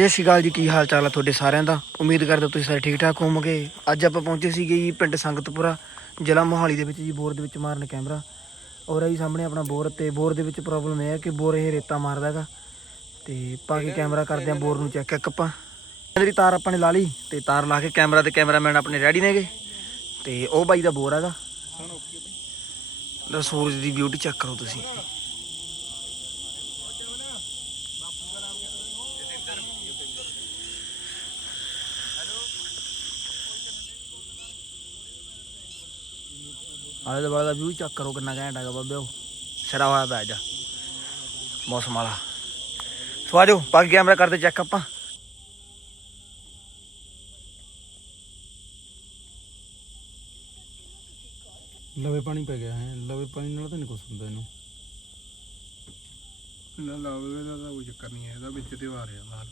ਸਤਿ ਸ਼੍ਰੀ ਅਕਾਲ ਜੀ, ਕੀ ਹਾਲ ਚਾਲ ਆ ਤੁਹਾਡੇ ਸਾਰਿਆਂ ਦਾ? ਉਮੀਦ ਕਰਦਾ ਤੁਸੀਂ ਸਾਰੇ ਠੀਕ ਠਾਕ ਹੋਵੋਗੇ। ਅੱਜ ਆਪਾਂ ਪਹੁੰਚੇ ਸੀਗੇ ਜੀ ਪਿੰਡ ਸੰਗਤਪੁਰਾ, ਜ਼ਿਲ੍ਹਾ ਮੋਹਾਲੀ ਦੇ ਵਿੱਚ ਜੀ, ਬੋਰ ਦੇ ਵਿੱਚ ਮਾਰਨ ਕੈਮਰਾ। ਔਰ ਇਹ ਸਾਹਮਣੇ ਆਪਣਾ ਬੋਰ ਤੇ ਬੋਰ ਦੇ ਵਿੱਚ ਪ੍ਰੋਬਲਮ ਇਹ ਹੈ ਕਿ ਬੋਰ ਇਹ ਰੇਤਾ ਮਾਰਦਾ ਹੈਗਾ। ਤੇ ਪਾ ਕੇ ਕੈਮਰਾ ਕਰਦੇ ਆ ਬੋਰ ਨੂੰ ਚੈੱਕ ਇੱਕ ਆਪਾਂ। ਇਹਦੀ ਤਾਰ ਆਪਾਂ ਨੇ ਲਾ ਲਈ ਤੇ ਤਾਰ ਲਾ ਕੇ ਕੈਮਰਾ ਤੇ ਕੈਮਰਾਮੈਨ ਆਪਣੇ ਰੈਡੀ ਨੇਗੇ। ਤੇ ਉਹ ਬਾਈ ਦਾ ਬੋਰ ਹੈਗਾ। ਦਾ ਸੂਰਜ ਦੀ ਬਿਊਟੀ ਚੈੱਕ ਕਰੋ ਤੁਸੀਂ। ਆਲੇ ਦੁਆਲੇ ਦਾ ਵਿਊ ਚੈੱਕ ਕਰੋ ਕਿੰਨਾ ਘੈਂਟ ਹੈਗਾ ਬਾਬਿਓ ਸਿਰਾ ਹੋਇਆ ਪਿਆ ਅੱਜ। ਮੌਸਮ ਵਾਲਾ। ਸੋ ਆਜੋ ਪੱਕ ਕੈਮਰਾ ਕਰਦੇ ਚੈੱਕ ਆਪਾਂ। ਲਵੇ ਪਾਣੀ ਪੈ ਗਿਆ ਹੈ। ਲਵੇ ਪਾਣੀ ਨਾਲ ਤਾਂ ਨਹੀਂ ਕੁਛ ਹੁੰਦਾ ਇਹਨੂੰ। ਨਾ ਲਾਵੇ ਦਾ ਤਾਂ ਕੋਈ ਚੱਕਰ ਨਹੀਂ ਹੈ। ਇਹਦਾ ਵਿੱਚ ਤੇ ਆ ਰਿਹਾ ਮਾਲ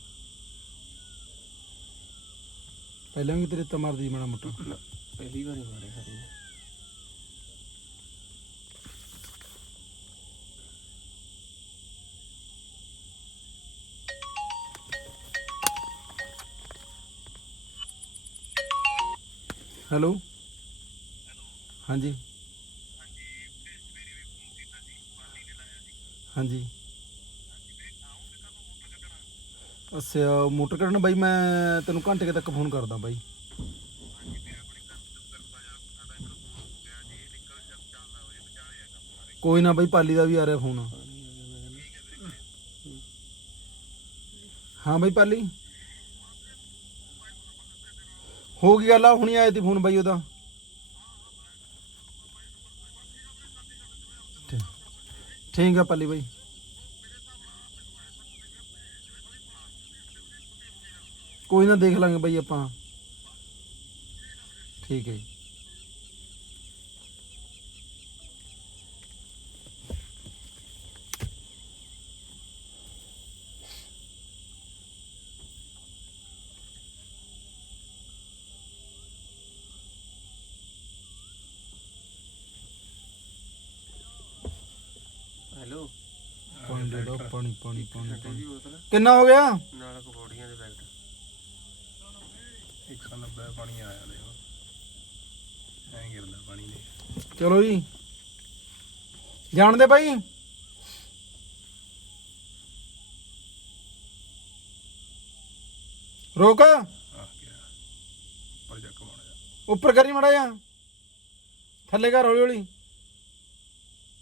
ਪਹਿਲਾਂ ਵੀ ਤੇਰੇ ਤਾਂ ਮਾਰਦੀ ਮਾੜਾ ਮੋਟਾ। ਪਹਿਲੀ ਵਾਰੀ ਮਾਰੇ ਸਾਡੀ। ਹੈਲੋ। ਹਾਂਜੀ। ਹਾਂਜੀ। ਅੱਛਾ ਮੋਟਰ ਕੱਢਣ ਬਾਈ ਮੈਂ ਤੈਨੂੰ ਘੰਟੇ ਕੁ ਤੱਕ ਫੋਨ ਕਰਦਾ ਬਾਈ। ਕੋਈ ਨਾ ਬਾਈ ਪਾਲੀ ਦਾ ਵੀ ਆ ਰਿਹਾ ਫੋਨ। ਹਾਂ ਬਾਈ ਪਾਲੀ। ਹੋ ਗਈ ਗੱਲ ਆ, ਹੁਣੀ ਆਇਆ ਤੀ ਫੋਨ ਬਾਈ ਉਹਦਾ। ਠੀਕ- ਠੀਕ ਆ ਪਾਲੀ ਬਾਈ। ਕੋਈ ਨਾ ਦੇਖ ਲਾਂਗੇ ਬਾਈ ਆਪਾਂ। ਠੀਕ ਹੈ ਜੀ ਹੈਲੋ ਪਾਣੀ ਦੇ ਦੋ ਪਾਣੀ ਪਾਣੀ ਪਾਣੀ ਪਾਣੀ। ਕਿੰਨਾ ਹੋ ਗਿਆ? ਨਾਲ ਪਕੌੜੀਆਂ ਦੇ ਪੈਕਟ। 190 ਪਾਣੀ ਆਇਆ ਦੇਖੋ। ਐਂ ਗਿਰਦਾ ਪਾਣੀ ਦੇ। ਚਲੋ ਜੀ। ਜਾਣਦੇ ਬਾਈ? ਰੋਕ। ਆ ਗਿਆ। ਉੱਪਰ ਜਾ ਉੱਪਰ ਕਰੀ ਮੜਾ ਜਾ ਥੱਲੇ ਕਰ ਹੌਲੀ ਹੌਲੀ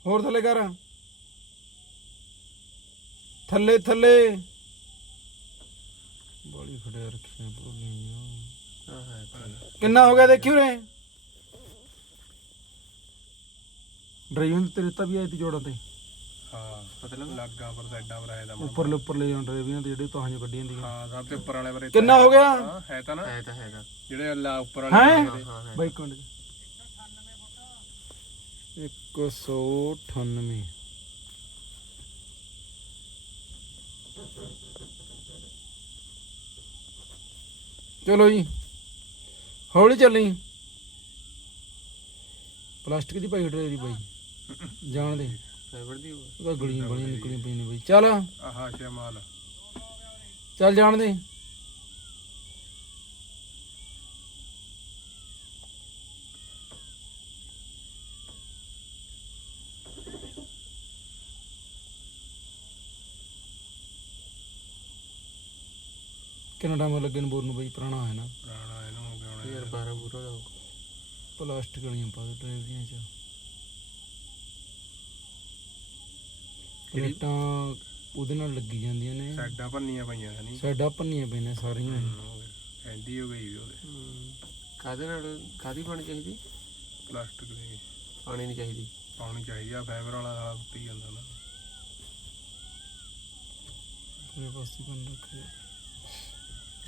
ਹੋਰ ਥੱਲੇ ਕਰ। ਥੱਲੇ ਥੱਲੇ। ਬੜੀ ਫੜਿਆ ਰੱਖਿਆ ਬੋਲੀਆਂ ਆ ਹੈ ਪਾਣੀ ਕਿੰਨਾ ਹੋ ਗਿਆ ਦੇਖੀ ਉਰੇ? ਡਰਾਈਵਰ ਤੇਰੇ ਤਾਂ ਵੀ ਆਈ ਤੀ ਜੋੜਾਂ ਤੇ। ਹਾਂ ਮਤਲਬ ਲੱਗਾ ਪਰ ਸਾਈਡਾਂ ਪਰ ਆਇਆ ਦਾ ਉੱਪਰਲੇ ਉੱਪਰਲੇ ਜਾਂ ਡਰਾਈਵਰਾਂ ਤੇ ਜਿਹੜੇ ਤਾਂ ਕੱਢੀਆਂ ਦੀਆਂ ਹਾਂ ਸਭ ਤੋਂ ਉੱਪਰ ਵਾਲੇ ਬਾਰੇ ਕਿੰਨਾ ਹੋ ਗਿਆ? ਹਾਂ ਹੈ ਤਾਂ ਨਾ। ਹੈ ਤਾਂ ਹੈਗਾ। ਜਿਹੜੇ ਅੱਲਾ ਉੱਪਰ? ਵਾਲੇ ਹਾਂ? ਹਾਂ ਬਾਈ ਕੰਡ 198 ਚਲੋ ਜੀ। ਹੌਲੀ ਚੱਲੀ। ਪਲਾਸਟਿਕ ਦੀ ਪਾਈ ਡਰੇਰੀ ਬਾਈ ਜਾਣ ਦੇ। ਫਾਈਬਰ ਦੀ ਉਹਦਾ ਗਲੀਆਂ ਬੜੀਆਂ ਨਿਕਲੀਆਂ ਪਈਆਂ ਨੇ ਬਾਈ ਚੱਲ। ਆਹਾ ਸ਼ਮਾਲ ਚੱਲ ਜਾਣ ਦੇ। ਕਿੰਨਾ ਟਾਈਮ ਲੱਗੇ ਨੂੰ ਬੋਰ ਨੂੰ ਬਾਈ ਪੁਰਾਣਾ ਹੈ ਨਾ। ਪੁਰਾਣਾ ਇਹਨੂੰ ਹੋ ਗਿਆ ਹੁਣ ਯਾਰ 12 ਬੂਰਾ ਦਾ ਪਲਾਸਟਿਕ ਵਾਲੀਆਂ ਪਾ ਦੇ ਡਰਾਈਵਰੀਆਂ ਚ। ਪਲੇਟਾਂ ਉਹਦੇ ਨਾਲ ਲੱਗੀ ਜਾਂਦੀਆਂ ਨੇ। ਸਾਈਡਾਂ ਭੰਨੀਆਂ ਪਈਆਂ ਸੀ ਸਾਡਾ ਭੰਨੀਆਂ ਪਈਆਂ ਸਾਰੀਆਂ ਹੀ। ਐਂਦੀ ਹੋ ਗਈ ਵੀ ਉਹਦੇ। ਕਾਦੇ ਨਾਲ ਕਾਦੀ ਪਾਣੀ ਚਾਹੀਦੀ? ਪਲਾਸਟਿਕ ਦੀ। ਪਾਣੀ ਨਹੀਂ ਚਾਹੀਦੀ। ਪਾਉਣੀ ਚਾਹੀਦੀ ਆ ਫਾਈਬਰ ਵਾਲਾ ਸਾਲਾ ਟੁੱਟੀ ਜਾਂਦਾ ਨਾ। ਪੂਰੇ ਪਾਸੇ ਬੰਦ ਰੱਖਿਆ।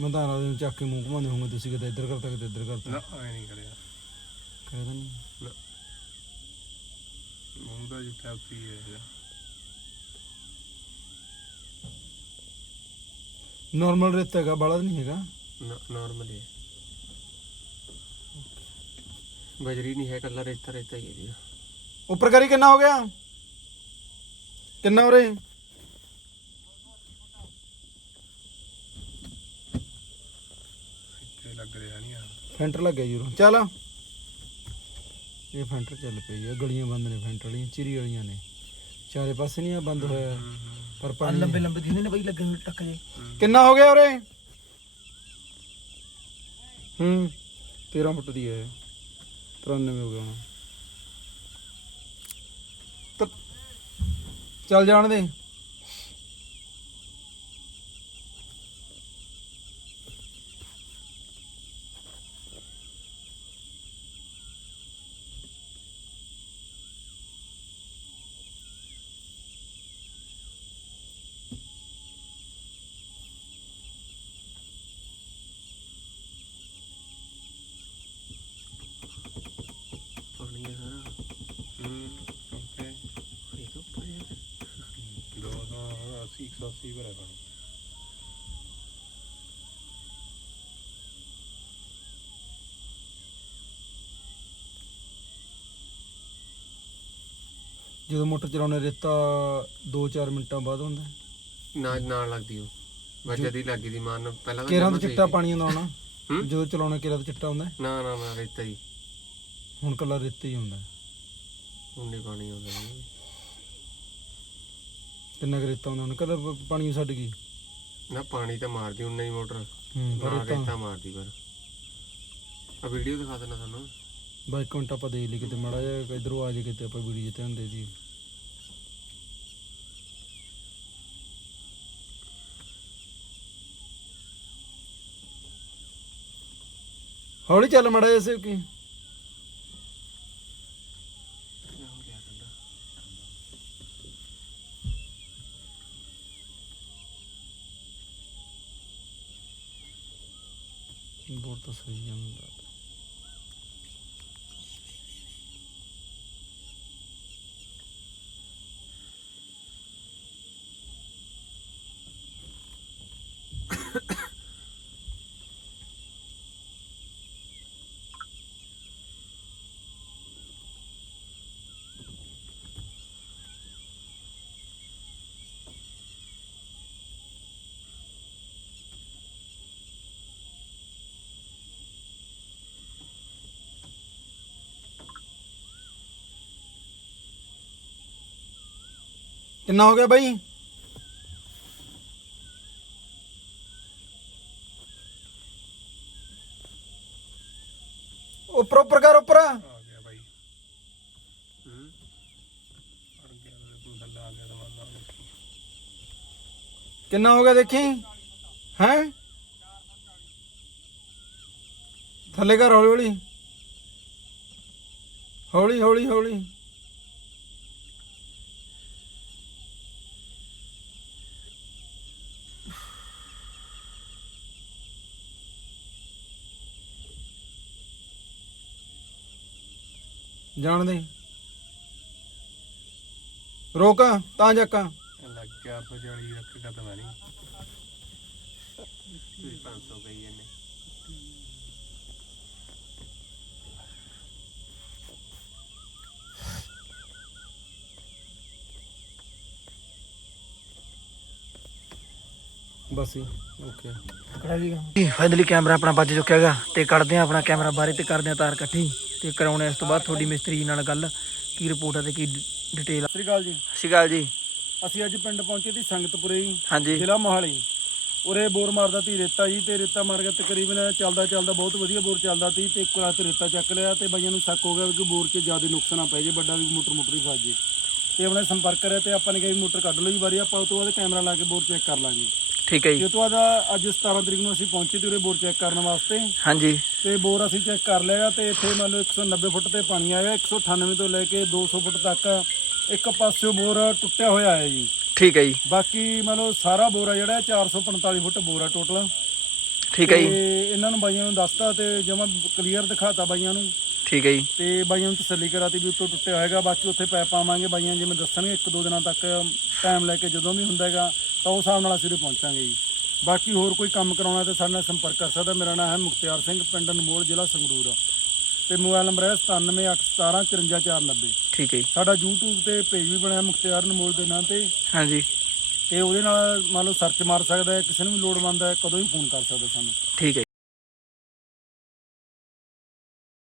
ਮੈਂ ਤਾਂ ਰਾਤ ਨੂੰ ਚੱਕ ਕੇ ਮੂੰਹ ਘੁਮਾਉਂਦੇ ਹੋਵਾਂਗੇ ਤੁਸੀਂ ਕਿਤੇ ਇੱਧਰ ਕਰਤਾ ਕਿਤੇ ਇੱਧਰ ਕਰਤਾ। ਨਾ ਐ ਨਹੀਂ ਕਰਿਆ। ਕਹਿ ਨਹੀਂ। ਮੂੰਹ ਦਾ ਜਿੱਥੇ ਉੱਤੀ ਹੈ ਇਹਦਾ। ਨਾਰਮਲ ਰੇਤਾ ਹੈਗਾ ਬਾਲਾ ਨਹੀਂ ਹੈਗਾ। ਨਾਰਮਲ ਹੈ ਬਜਰੀ ਨਹੀਂ ਹੈ ਕੱਲਾ ਰੇਤਾ ਰੇਤਾ ਹੀ ਹੈ ਜੀ। ਉੱਪਰ ਕਰੀ ਕਿੰਨਾ ਹੋ ਗਿਆ? ਕਿੰਨਾ ਉਰੇ? ਲੱਗ ਰਿਹਾ ਨਹੀਂ ਆ ਫੈਂਟਰ ਲੱਗਿਆ ਜੀ ਉਰੋਂ ਚੱਲ। ਇਹ ਫੈਂਟਰ ਚੱਲ ਪਈ ਆ ਗਲੀਆਂ ਬੰਦ ਨੇ ਫੈਂਟਰ ਵਾਲੀਆਂ ਚਿਰੀ ਵਾਲੀਆਂ ਨੇ। ਚਾਰੇ ਪਾਸੇ ਨਹੀਂ ਆ ਬੰਦ ਹੋਇਆ। ਪਰ ਪਾਣੀ ਲੰਬੇ ਲੰਬੇ ਦਿੰਦੇ ਨੇ ਬਈ ਲੱਗੇ ਹੋਏ ਟੱਕ ਜੇ ਕਿੰਨਾ ਹੋ ਗਿਆ ਉਰੇ? ਹੂੰ 13 ਫੁੱਟ ਦੀ ਹੈ। 93 ਹੋ ਗਿਆ ਹੁਣ। ਚੱਲ ਜਾਣ ਦੇ ਪਾਣੀ ਹੈ ਸਾਰਾ ਹੂੰ ਓਕੇ ਪਾਣੀ ਤੋਂ ਉੱਪਰ ਹੈ 280 180 ਭਰਿਆ ਪਾਣੀ ਜਦੋਂ ਮੋਟਰ ਚਲਾਉਣੇ ਰੇਤਾ 2-4 ਮਿੰਟਾਂ ਬਾਅਦ ਹੁੰਦਾ। ਨਾ ਨਾਲ ਲੱਗਦੀ ਉਹ। ਬਸ ਜਦੀ ਲੱਗੀ ਦੀ ਮਾਰਨ ਪਹਿਲਾਂ ਤਾਂ ਕੇਰਾਂ ਜਮਾਂ ਸਹੀ ਚਿੱਟਾ। ਪਾਣੀ ਆਉਂਦਾ ਹੋਣਾ। ਹੂੰ? ਜਦੋਂ ਚਲਾਉਣਾ ਕੇਰਾਂ ਦਾ ਚਿੱਟਾ ਹੁੰਦਾ। ਨਾ ਨਾ ਨਾ ਰੇਤਾ ਹੀ। ਹੁਣ ਕੱਲਾ ਰੇਤਾ ਹੀ ਹੁੰਦਾ। ਨਹੀਂ ਪਾਣੀ ਆਉਂਦਾ। ਜੀ। ਕਿੰਨਾ ਕੁ ਰੇਤਾ ਹੁੰਦਾ ਹੁਣ ਕਦੇ ਪਾਣੀ ਛੱਡ ਗਈ? ਨਾ ਪਾਣੀ ਤਾਂ ਮਾਰਦੀ ਉਨਾ ਹੀ ਮੋਟਰ। ਹੂੰ ਪਰ ਨਾ ਰੇਤਾ ਰੇਤਾ ਮਾਰਦੀ ਪਰ। ਆ ਵੀਡੀਓ ਦਿਖਾ ਦੇਣਾ ਤੁਹਾਨੂੰ। ਬਾਈ ਮਿੰਟ ਆਪਾਂ ਦੇਖ ਲਈ ਕਿਤੇ ਮਾੜਾ ਜਿਹਾ ਇਧਰੋਂ ਆ ਜੇ ਕਿਤੇ ਆਪਾਂ ਵੀਡੀਓ 'ਚ ਧਿਆਨ ਦੇ ਦੀ ਹੌਲੀ ਚੱਲ ਮਾੜਾ ਜਿਹਾ ਸੇ ਕੀ ਹੋ ਗਿਆ ਠੰਡਾ ਬਹੁਤ ਤਾਂ ਸਹੀ ਜਾਂਦਾ ਕਿੰਨਾ ਹੋ ਗਿਆ ਬਾਈ? ਉੱਪਰ ਉੱਪਰ ਕਰ, ਉੱਪਰ। ਆ ਗਿਆ ਬਾਈ ਹੂੰ ਅੜ ਗਿਆ ਤੂੰ ਥੱਲੇ ਆ ਗਿਆ ਸਮਾਨ ਕਿੰਨਾ ਹੋ ਗਿਆ ਦੇਖੀ? ਹੈ? ਥੱਲੇ ਕਰ ਹੌਲੀ ਹੌਲੀ। ਹੌਲੀ ਹੌਲੀ ਹੌਲੀ। ਜਾਣ ਦੇ ਰੋਕ ਤਾਂ ਜੱਕਾ ਇਹ ਲੱਗ ਗਿਆ 840 ਰੱਖ ਕਦਮ ਨਹੀਂ। ਤੁਸੀਂ 500 ਗਈ ਇਹਨੇ ਬਸ ਹੀ ਓਕੇ। ਫਾਈਨਲੀ ਕੈਮਰਾ ਆਪਣਾ ਵੱਜ ਚੁੱਕਿਆ ਹੈਗਾ ਤੇ ਕੱਢਦੇ ਆ ਆਪਣਾ ਕੈਮਰਾ ਬਾਹਰ ਤੇ ਕਰਦੇ ਆ ਤਾਰ ਇਕੱਠੀ। ਤੇ ਕਰਾਉਣੇ ਆ ਇਸ ਤੋਂ ਬਾਅਦ ਤੁਹਾਡੀ ਮਿਸਤਰੀ ਨਾਲ ਗੱਲ ਕੀ ਰਿਪੋਰਟ ਹੈ ਤੇ ਕੀ ਡਿਟੇਲ ਸਤਿ ਸ਼੍ਰੀ ਅਕਾਲ ਜੀ। ਸਿਗਾਲ ਜੀ। ਅਸੀਂ ਅੱਜ ਪਿੰਡ ਪਹੁੰਚੇ ਸੀ ਸੰਗਤਪੁਰੇ ਜੀ ਹਾਂਜੀ। ਜ਼ਿਲ੍ਹਾ ਮੋਹਾਲੀ। ਉਰੇ ਬੋਰ ਮਾਰਦਾ ਤੀ ਰੇਤਾ ਜੀ ਤੇ ਰੇਤਾ ਮਾਰ ਕੇ ਤਕਰੀਬਨ ਚੱਲਦਾ ਚੱਲਦਾ ਬਹੁਤ ਵਧੀਆ ਬੋਰ ਚੱਲਦਾ ਤੀ ਤੇ ਇੱਕ ਰਾਤ ਰੇਤਾ ਚੱਕ ਲਿਆ ਤੇ ਬਾਈਆਂ ਨੂੰ ਸ਼ੱਕ ਹੋ ਗਿਆ ਕਿ ਬੋਰ 'ਚ ਜ਼ਿਆਦਾ ਨੁਕਸ ਨਾ ਪੈ ਜੇ ਵੱਡਾ ਵੀ ਮੋਟਰ ਮੋਟਰ ਹੀ ਫਸ ਜੇ। ਤੇ ਆਪਣੇ ਸੰਪਰਕ ਕਰਿਆ ਤੇ ਆਪਾਂ ਨੇ ਕਿਹਾ ਵੀ ਮੋਟਰ ਕੱਢ ਲਓ ਜੀ ਵਾਰੀ ਆਪਾਂ ਉਹ ਤੋਂ ਬਾਅਦ ਕੈਮਰਾ ਲਾ ਕੇ ਬੋਰ ਚੈੱਕ ਕਰ ਲਾਂਗੇ। ਠੀਕ ਹੈ ਜੀ। ਉਹ ਤੋਂ ਬਾਅਦ ਅੱਜ 17 ਤਰੀਕ ਨੂੰ ਅਸੀਂ ਪਹੁੰਚੇ ਤੇ ਉਰੇ ਬੋਰ ਚੈੱਕ ਕਰਨ ਵਾਸਤੇ। ਹਾਂਜੀ। ਤੇ ਬੋਰ ਅਸੀਂ ਚੈੱਕ ਕਰ ਲਿਆ ਤੇ ਇੱਥੇ ਮੰਨ ਲਓ 190 ਫੁੱਟ ਤੇ ਪਾਣੀ ਆਇਆ 198 ਤੋਂ ਲੈ ਕੇ 200 ਫੁੱਟ ਤੱਕ ਇੱਕ ਪਾਸਿਓਂ ਬੋਰ ਟੁੱਟਿਆ ਹੋਇਆ ਹੈ ਜੀ। ਠੀਕ ਹੈ ਜੀ। ਬਾਕੀ ਮੰਨ ਲਓ ਸਾਰਾ ਬੋਰ ਆ ਜਿਹੜਾ 445 ਫੁੱਟ ਬੋਰ ਆ ਟੋਟਲ। ਠੀਕ ਹੈ ਜੀ। ਇਹਨਾਂ ਨੂੰ ਬਾਈਆਂ ਨੂੰ ਦੱਸਤਾ ਤੇ ਜਮਾ ਕਲੀਅਰ ਦਿਖਾਤਾ ਬਾਈਆਂ ਨੂੰ। ਠੀਕ ਹੈ ਜੀ। ਤੇ ਬਾਈਆਂ ਨੂੰ ਤਸੱਲੀ ਕਰਾਤੀ ਵੀ ਉੱਤੋਂ ਟੁੱਟਿਆ ਹੋਏਗਾ ਬਾਕੀ ਉੱਥੇ ਪੈ ਪਾਵਾਂਗੇ ਬਾਈਆਂ ਜਿਵੇਂ ਦੱਸਣਗੇ ਇੱਕ ਦੋ ਦਿਨਾਂ ਤੱਕ ਟਾਈਮ ਲੈ ਕੇ ਜਦੋਂ ਵੀ ਹੁੰਦਾ ਹੈਗਾ ਤਾਂ ਉਸ ਹਿਸਾਬ ਨਾਲ ਅਸੀਂ ਉਰੇ ਪਹੁੰਚਾਂਗੇ ਜੀ। ਬਾਕੀ ਹੋਰ ਕੋਈ ਕੰਮ ਕਰਾਉਣਾ ਤੇ ਸਾਡੇ ਨਾਲ ਸੰਪਰਕ ਕਰ ਸਕਦਾ। ਮੇਰਾ ਨਾਮ ਹੈ ਮੁਖਤਿਆਰ ਸਿੰਘ ਪਿੰਡ ਅਨਮੋਲ ਜ਼ਿਲ੍ਹਾ ਸੰਗਰੂਰ। ਤੇ ਮੋਬਾਈਲ ਨੰਬਰ ਹੈ 9781175490 ਠੀਕ ਹੈ ਜੀ। ਸਾਡਾ YouTube ਤੇ ਪੇਜ ਵੀ ਬਣਿਆ ਮੁਖਤਿਆਰ ਅਨਮੋਲ ਦੇ ਨਾਂ ਤੇ। ਹਾਂਜੀ। ਤੇ ਉਹਦੇ ਨਾਲ ਮੰਨ ਲਓ ਸਰਚ ਮਾਰ ਸਕਦਾ ਹੈ ਕਿਸੇ ਨੂੰ ਵੀ ਲੋੜਵੰਦ ਹੈ ਕਦੋਂ ਵੀ ਫੋਨ ਕਰ ਸਕਦਾ ਸਾਨੂੰ। ਠੀਕ ਹੈ।